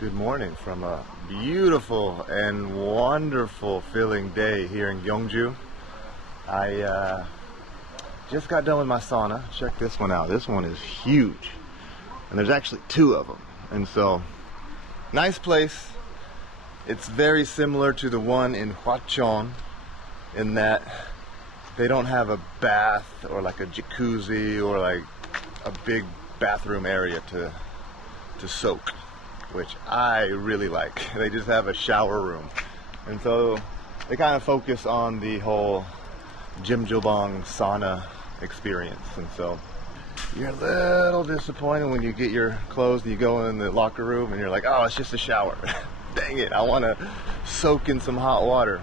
Good morning from a beautiful and wonderful feeling day here in Gyeongju. I just got done with my sauna. Check this one out. This one is huge. And there's actually two of them. And so, nice place. It's very similar to the one in Hwacheon in that they don't have a bath or like a jacuzzi or like a big bathroom area to soak, which I really like. They just have a shower room. And so they kind of focus on the whole Jjimjilbang sauna experience. And so you're a little disappointed when you get your clothes and you go in the locker room and you're like, oh, it's just a shower. Dang it, I want to soak in some hot water.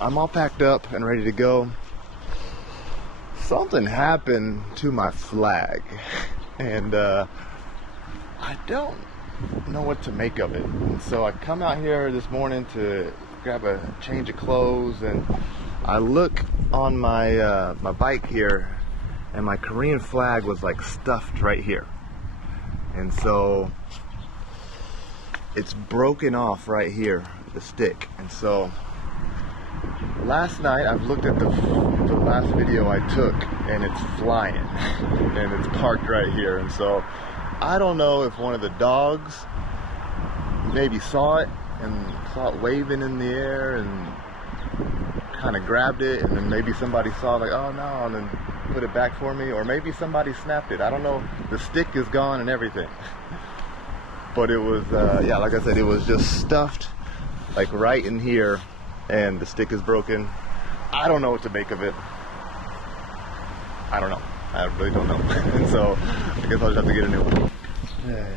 I'm all packed up and ready to go. Something happened to my flag. And I don't know what to make of it. And so I come out here this morning to grab a change of clothes, and I look on my my bike here, and my Korean flag was like stuffed right here. And so it's broken off right here, the stick. And so last night I've looked at the last video I took, and it's flying and it's parked right here. And so I don't know if one of the dogs maybe saw it waving in the air and kind of grabbed it, and then maybe somebody saw like, oh no, and then put it back for me, or maybe somebody snapped it. I don't know. The stick is gone and everything. But it was, yeah, like I said, it was just stuffed like right in here, and the stick is broken. I don't know what to make of it. I don't know. I really don't know. And so I guess I'll just have to get a new one. Hey,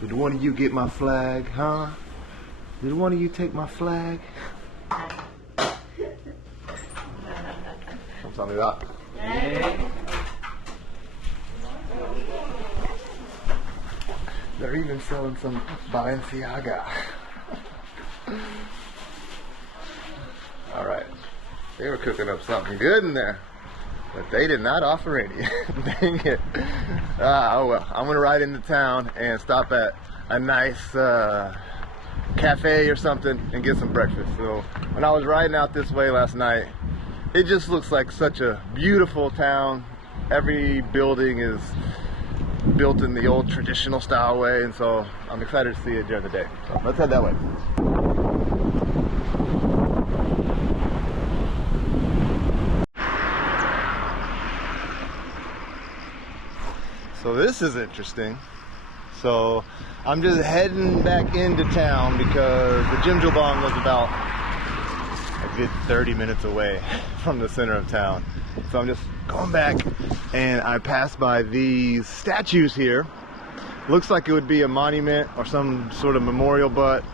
did one of you get my flag, huh? Did one of you take my flag? 감사합니다. They're even selling some Balenciaga. All right, they were cooking up something good in there, but they did not offer any. Dang it. Oh well, I'm gonna ride into town and stop at a nice cafe or something and get some breakfast. So when I was riding out this way last night, it just looks like such a beautiful town. Every building is built in the old traditional style way, and so I'm excited to see it during the day. So let's head that way. So this is interesting. So I'm just heading back into town because the Jjimjilbang was about a good 30 minutes away from the center of town. So I'm just going back, and I passed by these statues here. Looks like it would be a monument or some sort of memorial, but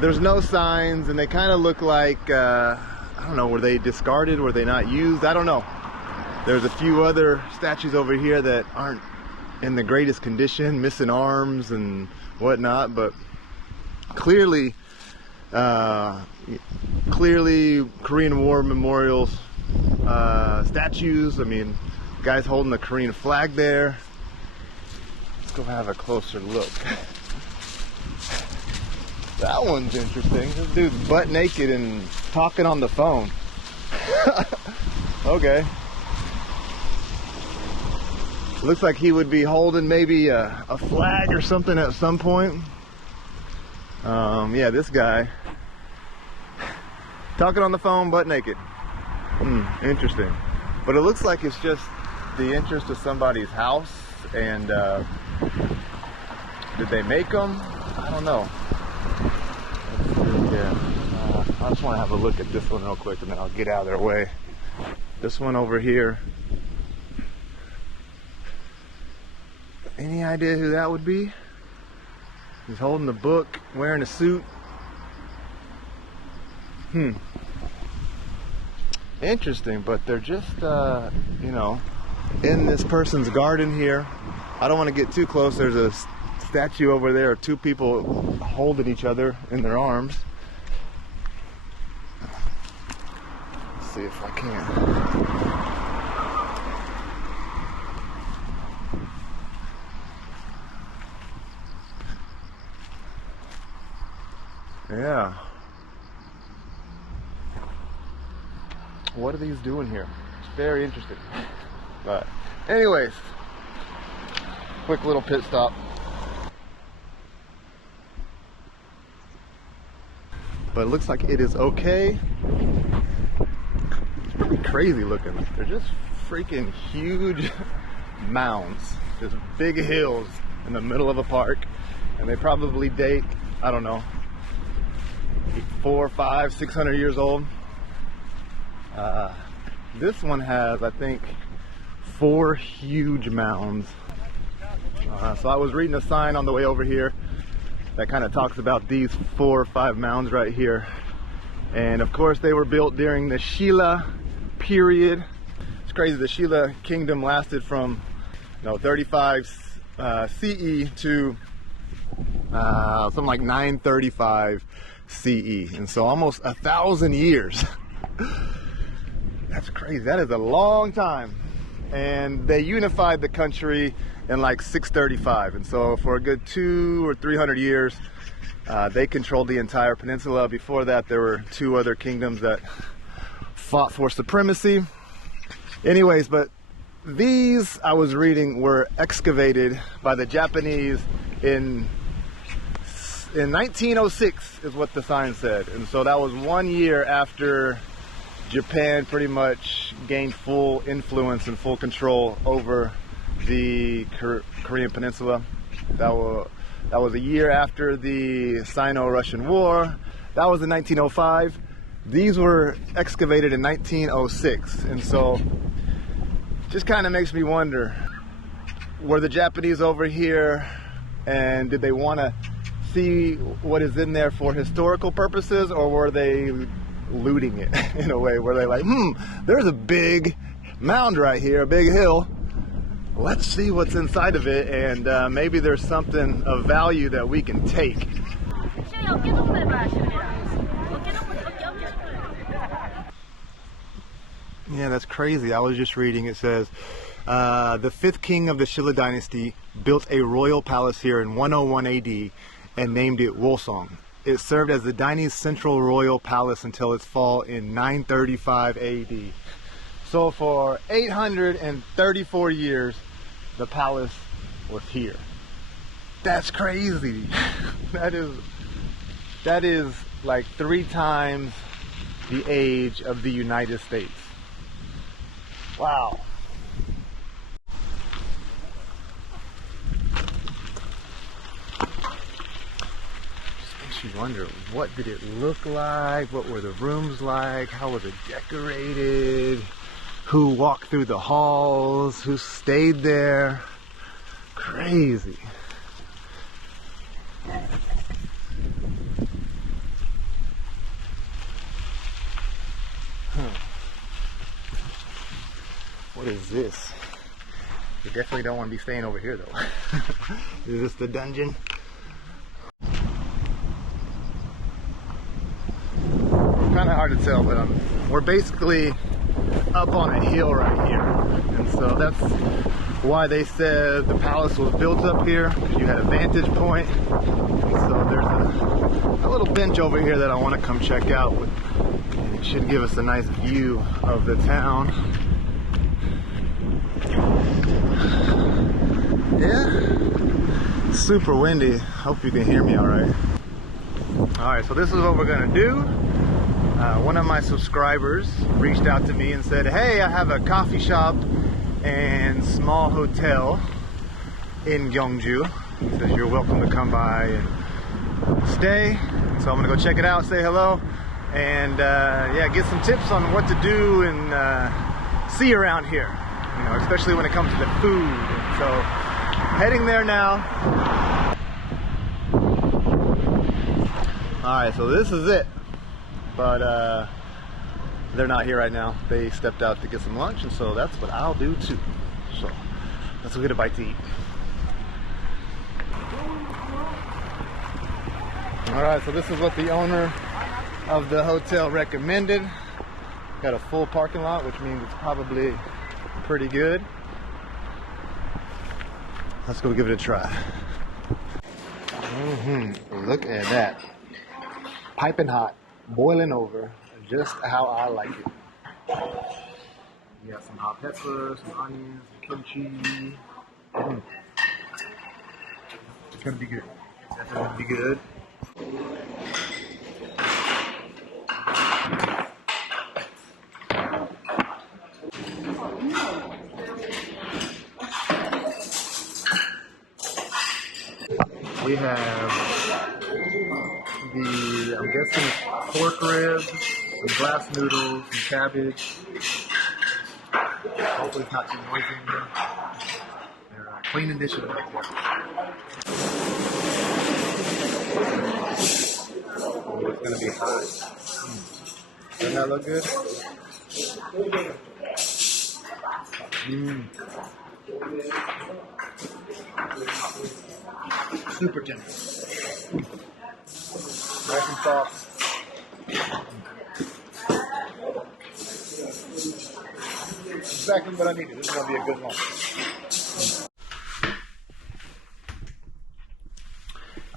there's no signs, and they kind of look like, I don't know, were they discarded? Were they not used? I don't know. There's a few other statues over here that aren't in the greatest condition, missing arms and whatnot, but clearly Korean War memorials, statues. I mean, guy's holding the Korean flag there. Let's go have a closer look. That one's interesting. This dude's butt naked and talking on the phone. Okay. Looks like he would be holding maybe a flag or something at some point. Yeah, this guy talking on the phone, butt naked. Interesting. But it looks like it's just the interest of somebody's house, and did they make them? I don't know. Yeah, I just want to have a look at this one real quick, and then I'll get out of their way. This one over here. Any idea who that would be? He's holding the book, wearing a suit. Interesting, but they're just, you know, in this person's garden here. I don't want to get too close. There's a statue over there, two people holding each other in their arms. Let's see if I can. Yeah. What are these doing here? It's very interesting. But anyways, quick little pit stop. But it looks like it is okay. It's pretty crazy looking. They're just freaking huge mounds, just big hills in the middle of a park, and they probably date, I don't know, 400, 500, 600 years old. This one has, I think, 4 huge mounds. So I was reading a sign on the way over here that kind of talks about these 4 or 5 mounds right here. And of course they were built during the Shilla period. It's crazy, the Shilla kingdom lasted from 35 CE to something like 935 CE. And so almost 1,000 years. That's crazy, that is a long time. And they unified the country in like 635, and so for a good 200 or 300 years they controlled the entire peninsula. Before that there were 2 other kingdoms that fought for supremacy. Anyways, but these, I was reading, were excavated by the Japanese in 1906 is what the sign said, and so that was 1 year after Japan pretty much gained full influence and full control over the Korean Peninsula. That was a year after the Sino-Russian War. That was in 1905. These were excavated in 1906, and so just kind of makes me wonder, were the Japanese over here and did they want to see what is in there for historical purposes, or were they looting it in a way where they're like, there's a big mound right here, a big hill, let's see what's inside of it, and maybe there's something of value that we can take. Yeah, that's crazy. I was just reading, it says the 5th king of the Shilla dynasty built a royal palace here in 101 AD and named it Wolsong. It served as the Dynasty central royal palace until its fall in 935 AD. So for 834 years, the palace was here. That's crazy. That is like 3 times the age of the United States. Wow. You wonder, what did it look like? What were the rooms like? How was it decorated? Who walked through the halls? Who stayed there? Crazy. What is this? You definitely don't want to be staying over here though. Is this the dungeon? Kind of hard to tell, but we're basically up on a hill right here, and so that's why they said the palace was built up here, because you had a vantage point. And so there's a little bench over here that I want to come check out. It should give us a nice view of the town. Yeah, super windy. Hope you can hear me all right. Alright, so this is what we're gonna do. One of my subscribers reached out to me and said, hey, I have a coffee shop and small hotel in Gyeongju. He says you're welcome to come by and stay. So I'm gonna go check it out, say hello, and yeah, get some tips on what to do and see around here, you know, especially when it comes to the food. So heading there now. Alright, so this is it. But they're not here right now. They stepped out to get some lunch, and so that's what I'll do too. So let's go get a bite to eat. Alright, so this is what the owner of the hotel recommended. Got a full parking lot, which means it's probably pretty good. Let's go give it a try. Look at that. piping hot, boiling over, just how I like it. You got some hot peppers, some onions, some kimchi. It's gonna be good. That's gonna be good. We have I'm guessing pork ribs, some glass noodles, some cabbage. Hopefully it's not too noisy in here. They're cleaning dishes right there. Oh, it's gonna be hot. Doesn't that look good? Super tender. Nice and soft. Exactly what I needed. This is going to be a good one.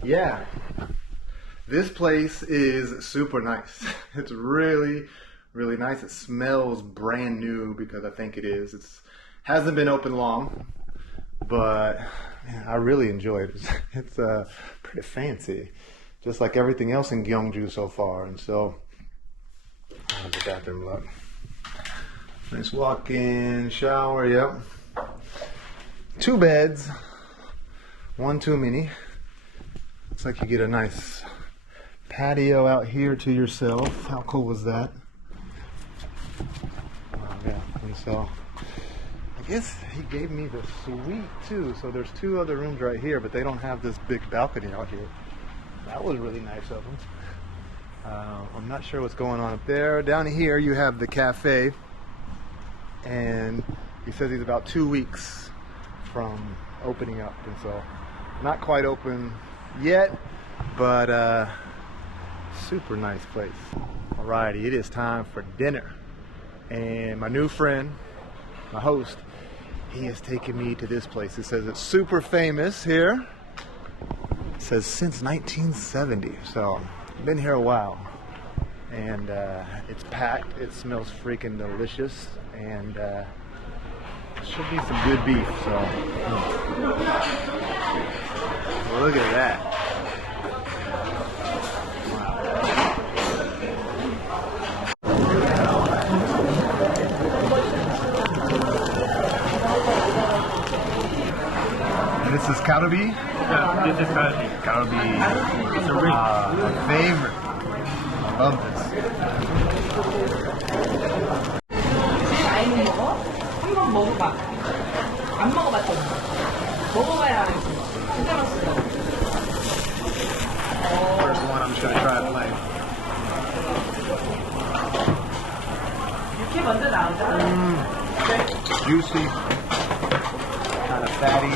Yeah. This place is super nice. It's really, really nice. It smells brand new because I think it is. It hasn't been open long, but man, I really enjoy it. It's pretty fancy, just like everything else in Gyeongju so far. And so, how's the bathroom look? Nice walk-in, shower, yep. 2 beds, 1 too many. Looks like you get a nice patio out here to yourself. How cool was that? Yeah, and so I guess he gave me the suite too. So there's 2 other rooms right here, but they don't have this big balcony out here. That was really nice of them. I'm not sure what's going on up there. Down here you have the cafe, and he says he's about 2 weeks from opening up, and so not quite open yet, but super nice place. Alrighty, it is time for dinner, and my new friend, my host, he has taken me to this place. It says it's super famous here. It says since 1970, so I've been here a while, and it's packed. It smells freaking delicious, and should be some good beef. So well, look at that. This is kalbi? Yeah, this is kalbi. Kalbi. It's a ring. My favorite. I love this. 아이는 먹어? 한번 먹어봐. 안 먹어봤잖아. 먹어봐야 알지. 진짜 맛있어. First one, I'm just gonna try it plain. 이렇게 먼저 나오잖아. Juicy, kind of fatty.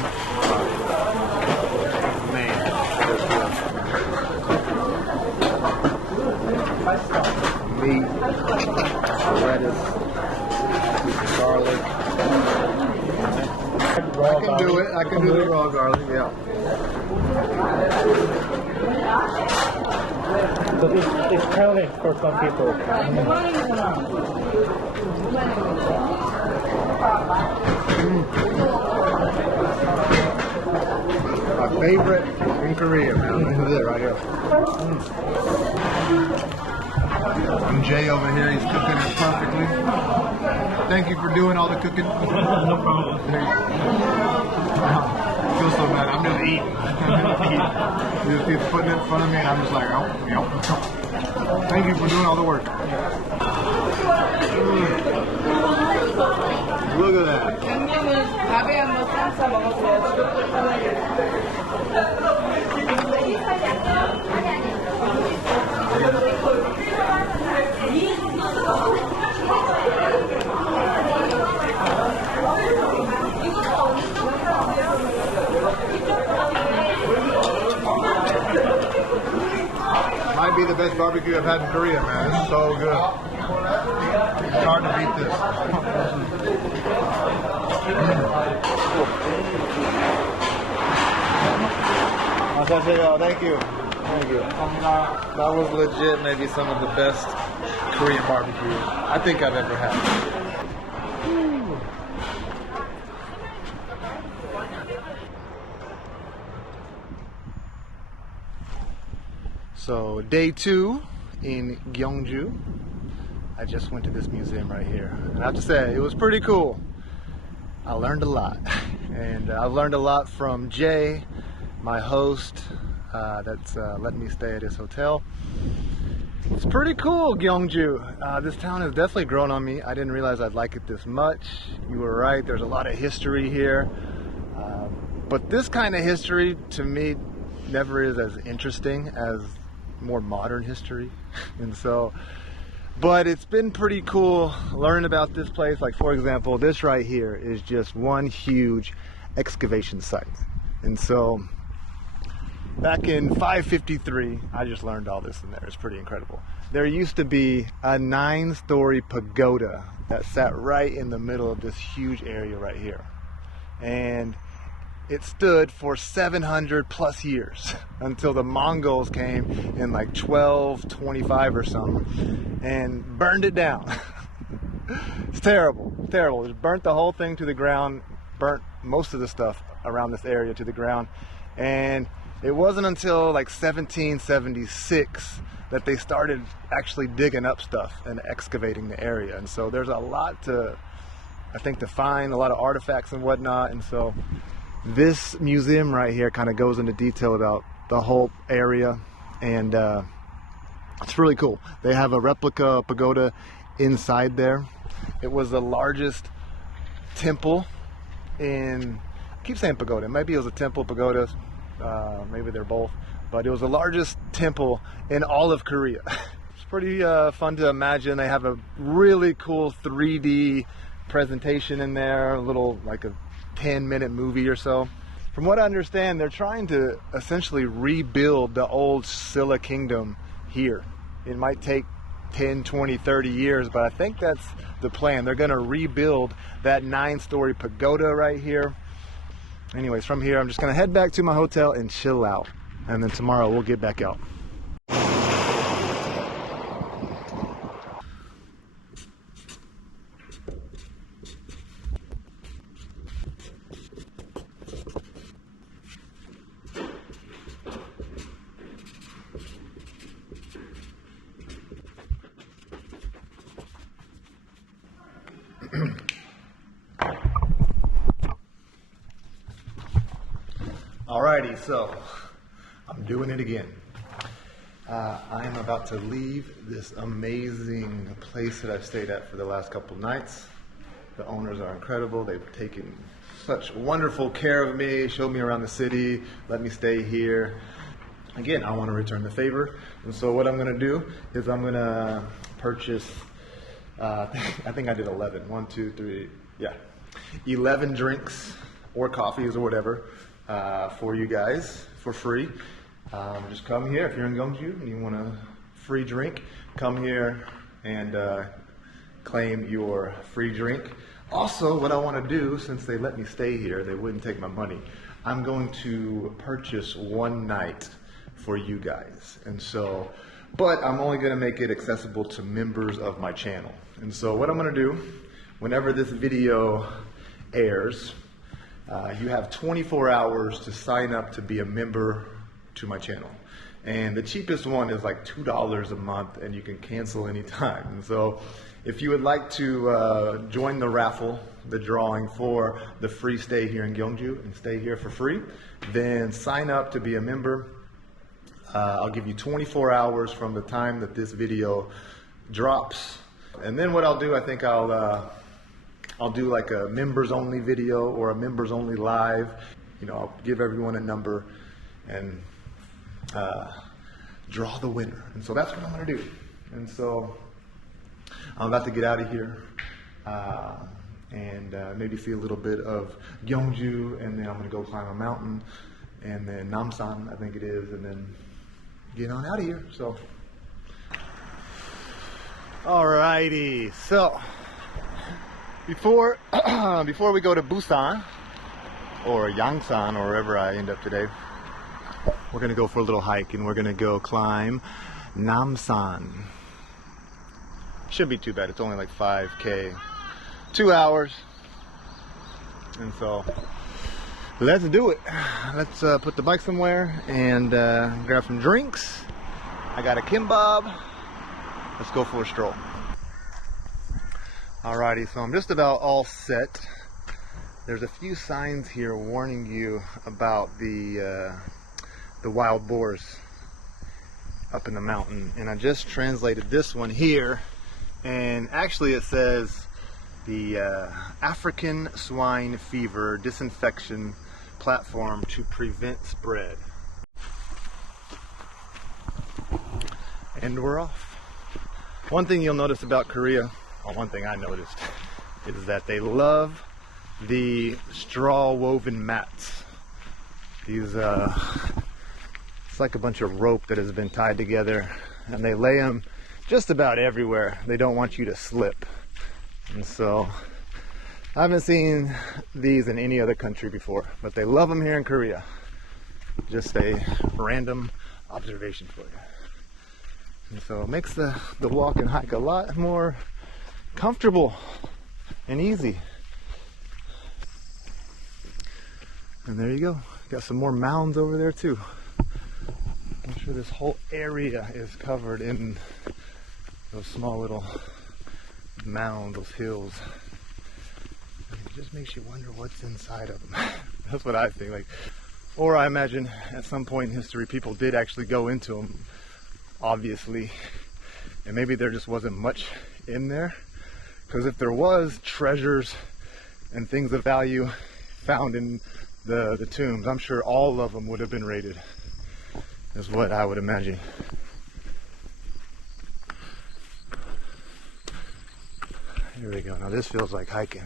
Man, that's good. Meat, lettuce, garlic. I can do it. I can do the raw garlic. Yeah. So it's challenge for some people. My favorite in Korea, man. Look at that right here. And Jay over here, he's cooking it perfectly. Thank you for doing all the cooking. No problem. I feel so bad. I'm just eating. He just keeps putting it in front of me, and I'm just like, oh, yep. Thank you for doing all the work. Look at that. 양념은 밥에 한번 싸서 먹었어요. Might be the best barbecue I've had in Korea, man. It's so good. It's hard to beat this. 찾아주세요. Thank you. Thank you. That was legit maybe some of the best Korean barbecue I think I've ever had. So day 2 in Gyeongju. I just went to this museum right here. And I have to say, it was pretty cool. I learned a lot. And I've learned a lot from Jay, my host, that's let me stay at his hotel. It's pretty cool, Gyeongju. This town has definitely grown on me. I didn't realize I'd like it this much. You were right, there's a lot of history here. But this kind of history, to me, never is as interesting as more modern history. And so, but it's been pretty cool learning about this place. Like, for example, this right here is just one huge excavation site. And so back in 553, I just learned all this in there. It's pretty incredible. There used to be a 9-story pagoda that sat right in the middle of this huge area right here. And it stood for 700 plus years until the Mongols came in like 1225 or something and burned it down. It's terrible, terrible. It burnt the whole thing to the ground, burnt most of the stuff around this area to the ground. And it wasn't until like 1776 that they started actually digging up stuff and excavating the area. And so there's a lot to, I think, to find, a lot of artifacts and whatnot. And so this museum right here kind of goes into detail about the whole area, and it's really cool. They have a replica pagoda inside there. It was the largest temple in, I keep saying pagoda, maybe it was a temple, pagoda, maybe they're both, but it was the largest temple in all of Korea. It's pretty fun to imagine. They have a really cool 3D presentation in there, a little like a 10-minute movie or so. From what I understand, they're trying to essentially rebuild the old Silla kingdom here. It might take 10, 20, 30 years, but I think that's the plan. They're going to rebuild that 9-story pagoda right here. Anyways, from here, I'm just going to head back to my hotel and chill out. And then tomorrow we'll get back out. Alrighty, so I'm doing it again. I'm about to leave this amazing place that I've stayed at for the last couple nights. The owners are incredible. They've taken such wonderful care of me, showed me around the city, let me stay here. Again, I want to return the favor. And so what I'm going to do is I'm going to purchase, I think I did 11. 1, 2, 3, yeah. 11 drinks or coffees or whatever for you guys for free. Just come here if you're in Gyeongju and you want a free drink. Come here and claim your free drink. Also, what I want to do, since they let me stay here, they wouldn't take my money. I'm going to purchase one night for you guys. And so, but I'm only going to make it accessible to members of my channel. And so what I'm going to do, whenever this video airs, you have 24 hours to sign up to be a member to my channel. And the cheapest one is like $2 a month, and you can cancel anytime. And so if you would like to join the raffle, the drawing for the free stay here in Gyeongju and stay here for free, then sign up to be a member. I'll give you 24 hours from the time that this video drops. And then what I'll do, I think I'll do like a members only video or a members only live. You know, I'll give everyone a number and draw the winner. And so that's what I'm going to do. And so I'm about to get out of here and maybe see a little bit of Gyeongju, and then I'm going to go climb a mountain, and then Namsan, I think it is, and then get on out of here. So, alrighty. So, before we go to Busan or Yangsan or wherever I end up today, we're gonna go for a little hike and we're gonna go climb Namsan. Shouldn't be too bad, it's only like 5K, 2 hours. And so let's do it. Let's put the bike somewhere and grab some drinks. I got a kimbab. Let's go for a stroll. Alrighty, so I'm just about all set. There's a few signs here warning you about the wild boars up in the mountain, and I just translated this one here, and actually it says the African swine fever disinfection platform to prevent spread. And we're off. One thing you'll notice about Korea, or one thing I noticed, is that they love the straw woven mats. These it's like a bunch of rope that has been tied together, and they lay them just about everywhere. They don't want you to slip. And so I haven't seen these in any other country before, but they love them here in Korea. Just a random observation for you. And so it makes the walk and hike a lot more comfortable and easy. And there you go. Got some more mounds over there too. I'm sure this whole area is covered in those small little mounds, those hills. And it just makes you wonder what's inside of them. That's what I think. Or I imagine at some point in history people did actually go into them, obviously, and maybe there just wasn't much in there. Because if there was treasures and things of value found in the tombs, I'm sure all of them would have been raided, is what I would imagine. Here we go. Now this feels like hiking.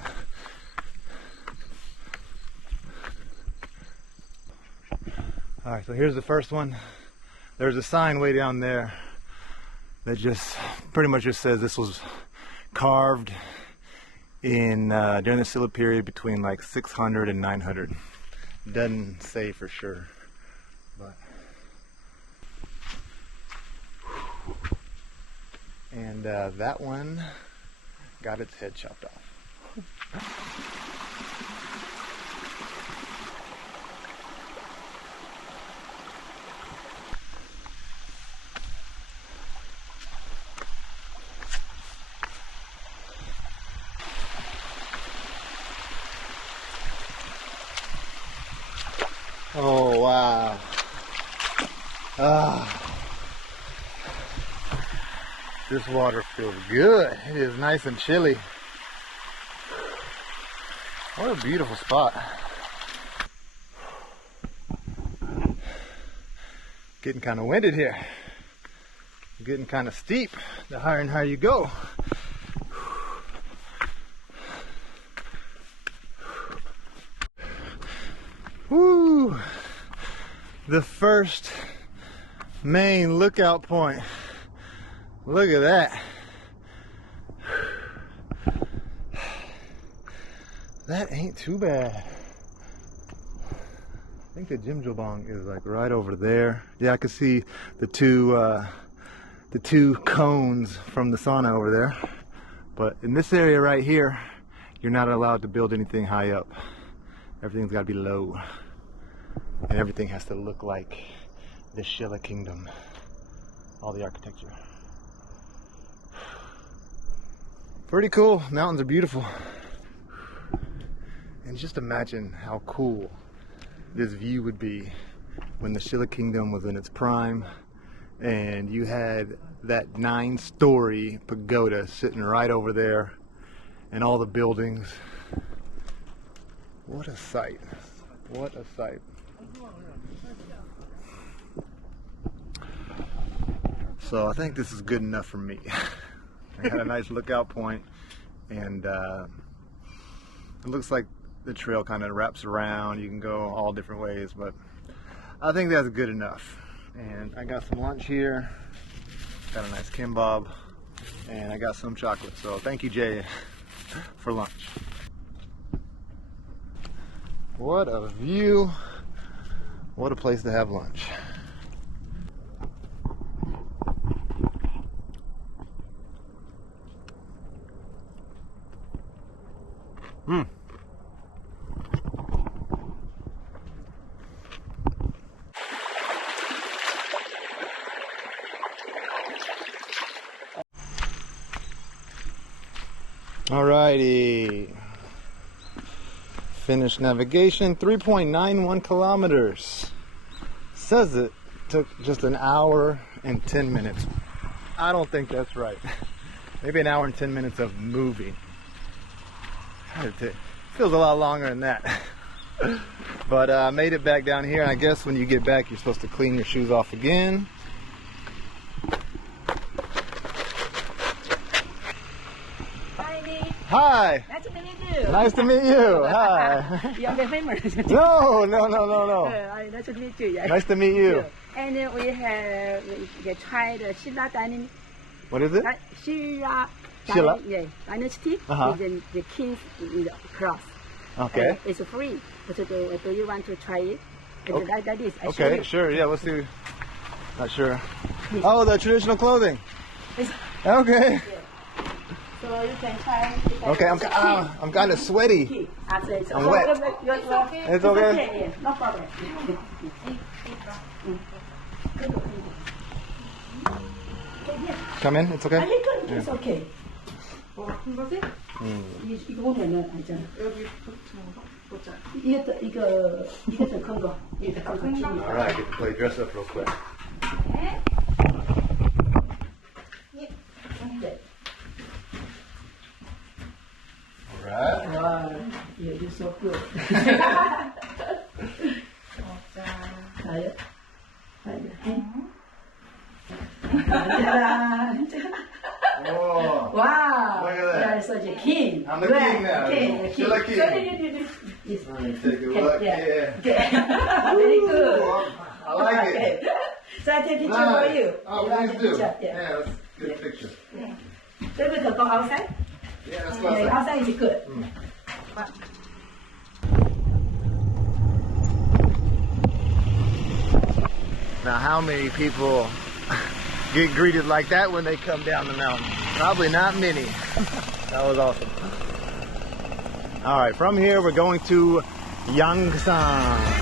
Alright, so here's the first one. There's a sign way down there that just pretty much just says this was carved in during the Silla period between like 600 and 900. Doesn't say for sure, but and that one got its head chopped off. Oh wow. This water feels good. It is nice and chilly. What a beautiful spot. Getting kind of winded here. Getting kind of steep the higher and higher you go. Woo! The first main lookout point. Look at that. That ain't too bad. I think the Gyeongju-bong is like right over there. Yeah, I can see the two cones from the sauna over there. But in this area right here, you're not allowed to build anything high up. Everything's got to be low. And everything has to look like the Shilla Kingdom. All the architecture. Pretty cool. Mountains are beautiful. And just imagine how cool this view would be when the Shilla Kingdom was in its prime and you had that 9-story pagoda sitting right over there and all the buildings. What a sight. What a sight. So I think this is good enough for me. I got a nice lookout point, and it looks like the trail kind of wraps around. You can go all different ways, but I think that's good enough. And I got some lunch here. Got a nice kimbab, and I got some chocolate. So thank you, Jay, for lunch. What a view What a place to have lunch. Alrighty. Finished navigation, 3.91 kilometers. Says it took just an hour and 10 minutes. I don't think that's right. Maybe an hour and 10 minutes of moving. It feels a lot longer than that. But I made it back down here, and I guess when you get back, you're supposed to clean your shoes off again. Hi. Nice to meet you. Nice to meet you. Hi. You're the famous. No. Nice to meet you. Nice to meet you. And we have tried Shilla dining. What is it? Shilla. Shilla? Yeah. Dynasty Uh-huh. is the king's cross. Okay. It's free. But do you want to try it? Okay. Like this. Okay, sure. Yeah, let's see. Not sure. Oh, the traditional clothing. Okay. So you can try. Okay, I'm kind of sweaty. I'm wet. It's okay. Yeah, no problem. Come in. It's okay. It's okay. 이거 보면은 알잖아. 여기 붙는 거 보자. 이게 더 큰 거. 이게 더 큰 거. All right, get to play dress up real quick. All right. Wow, you're so good. Oh, Wow, look at that. you're such a king. I'm the king now. King. You're the king. Yes. All right, take a look. Yeah. Very good. I like it. Okay. So I take a picture for you. Oh, You want please a do. picture? Yeah, let's get a picture. So we can go outside? Yeah, let's go Yeah, outside. outside is good. Now, how many people get greeted like that when they come down the mountain? Probably not many. That was awesome. All right, from here we're going to Yangsan.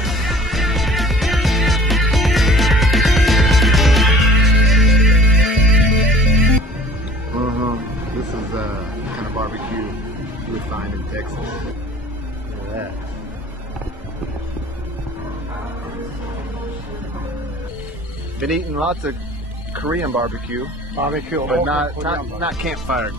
This is the kind of barbecue you would find in Texas. Look at that. Been eating lots of Korean barbecue, but not campfire